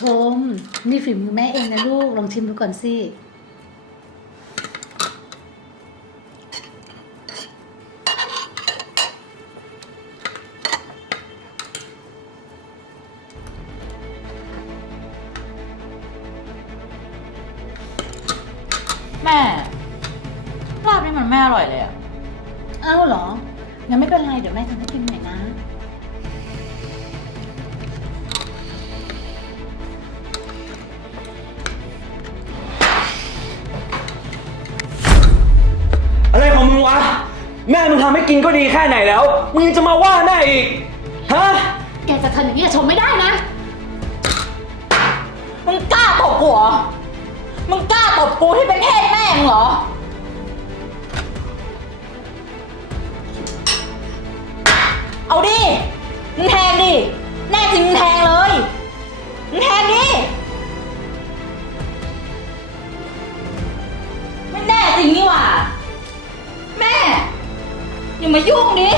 ชม นี่ฝีมือแม่เองนะลูก ลองชิมดูก่อนสิ แม่ลาบนี่มันไม่อร่อยเลยอะอ้าวเหรอ งั้นไม่เป็นไร เดี๋ยวแม่ทำให้กินใหม่นะ แม่มึงทำให้กินก็ดีแค่ไหนแล้ว มึงยังจะมาว่าแม่อีก ฮะ แกจะทำอย่างนี้กับชมไม่ได้นะ มึงกล้าตบกูเหรอ มึงกล้าตบกูที่เป็นเพศแม่มึงเหรอ เอาดิ มึงแทงดิ แน่จริงมึงแทงเลย มายุ่งดิ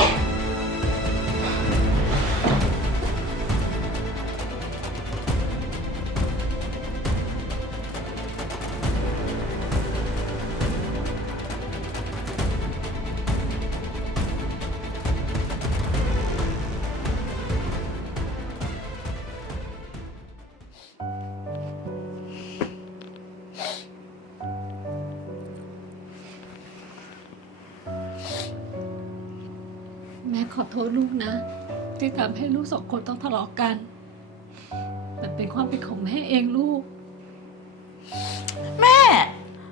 แม่ขอโทษลูกนะ ที่ทำให้ลูกสองคนต้องทะเลาะกัน มันเป็นความผิดของแม่เองลูก แม่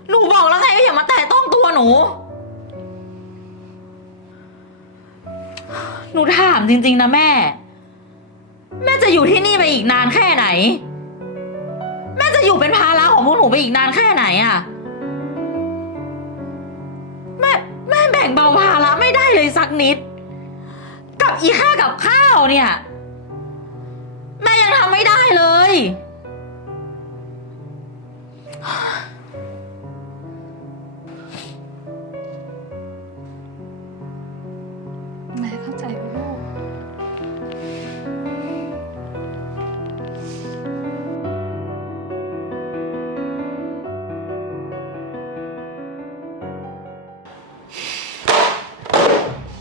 หนูบอกแล้วไงว่าอย่ามาแตะต้องตัวหนู หนูถามจริง ๆ นะแม่ แม่จะอยู่ที่นี่ไปอีกนานแค่ไหน แม่จะอยู่เป็นภาระของพวกหนูไปอีกนานแค่ไหนอะแม่แม่แบ่งเบาภาระไม่ได้เลยสักนิด กับอีค่ากับข้าวเนี่ย แม่ยังทำไม่ได้เลย แม่เข้าใจ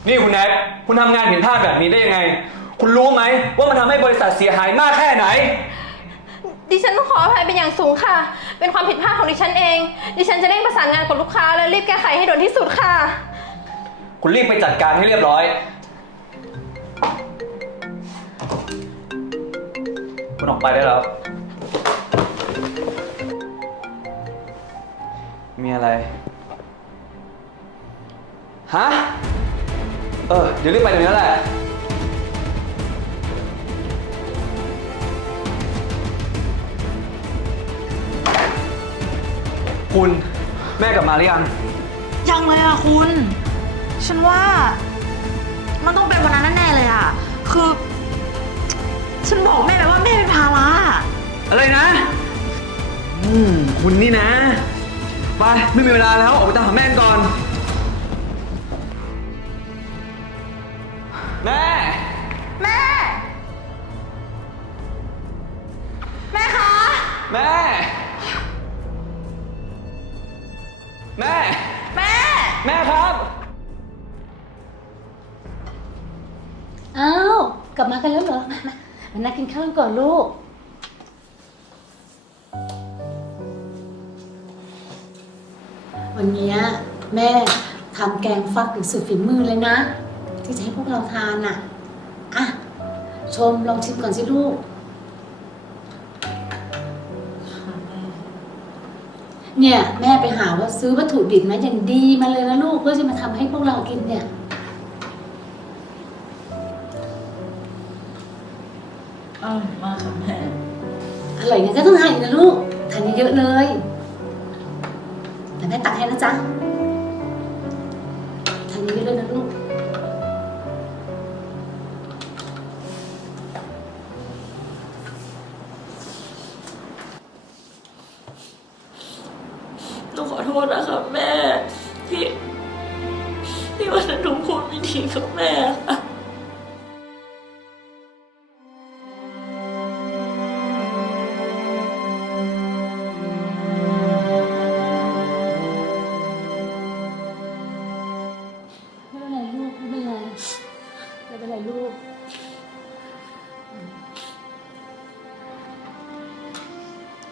นี่คุณแนทคุณทำงานผิดพลาดแบบนี้ได้ยังไง คุณรู้ไหมว่ามันทำให้บริษัทเสียหายมากแค่ไหน ดิฉันต้องขออภัยเป็นอย่างสูงค่ะ เป็นความผิดพลาดของดิฉันเอง ดิฉันจะเร่งประสานงานกับลูกค้า และรีบแก้ไขให้ด่วนที่สุดค่ะ คุณรีบไปจัดการให้เรียบร้อย คุณออกไปได้แล้ว มีอะไร ฮะเออ เดี๋ยวรีบไปเดี๋ยวนี้แหละ คุณแม่กลับมาหรือยัง ยังเลยอะคุณ ฉันว่า มันต้องเป็นวันนั้นแน่ๆเลยอะคือ ฉันบอกแม่ไปว่าแม่เป็นภาระอะไรนะ อืม คุณนี่นะ ไป ไม่มีเวลาแล้ว ออกไปตามหาแม่ก่อน แม่ แม่ แม่คะ แม่ แม่ แม่ แม่ครับ อ้าว กลับมากันแล้วเหรอ มามามานั่งกินข้าวกันก่อนลูก วันเนี้ยแม่ทำแกงฟักถึงสุดฝีมือเลยนะ ที่จะให้พวกเราทานน่ะ อะ ชมลองชิมก่อนสิลูก เนี่ย แม่ไปหาว่าซื้อวัตถุดิบมาอย่างดีมาเลยนะลูกเพื่อจะมาทำให้พวกเรากินเนี่ยอร่อยมากค่ะแม่อร่อยงั้นก็ต้องทานอีกนะลูกทานเยอะๆเลยแต่แม่ตักให้นะจ๊ะะครัแม่ที่ที่วันนั้นหนูพูดไม่ดีกับแม่ค่ะ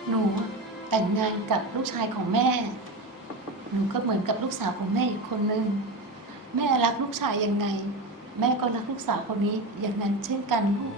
หนูแต่งงานกับลูกชายของแม่ หนูก็เหมือนกับลูกสาวของแม่อีกคนนึงแม่รักลูกชายยังไง แม่ก็รักลูกสาวคนนี้อย่างนั้นเช่นกันลูก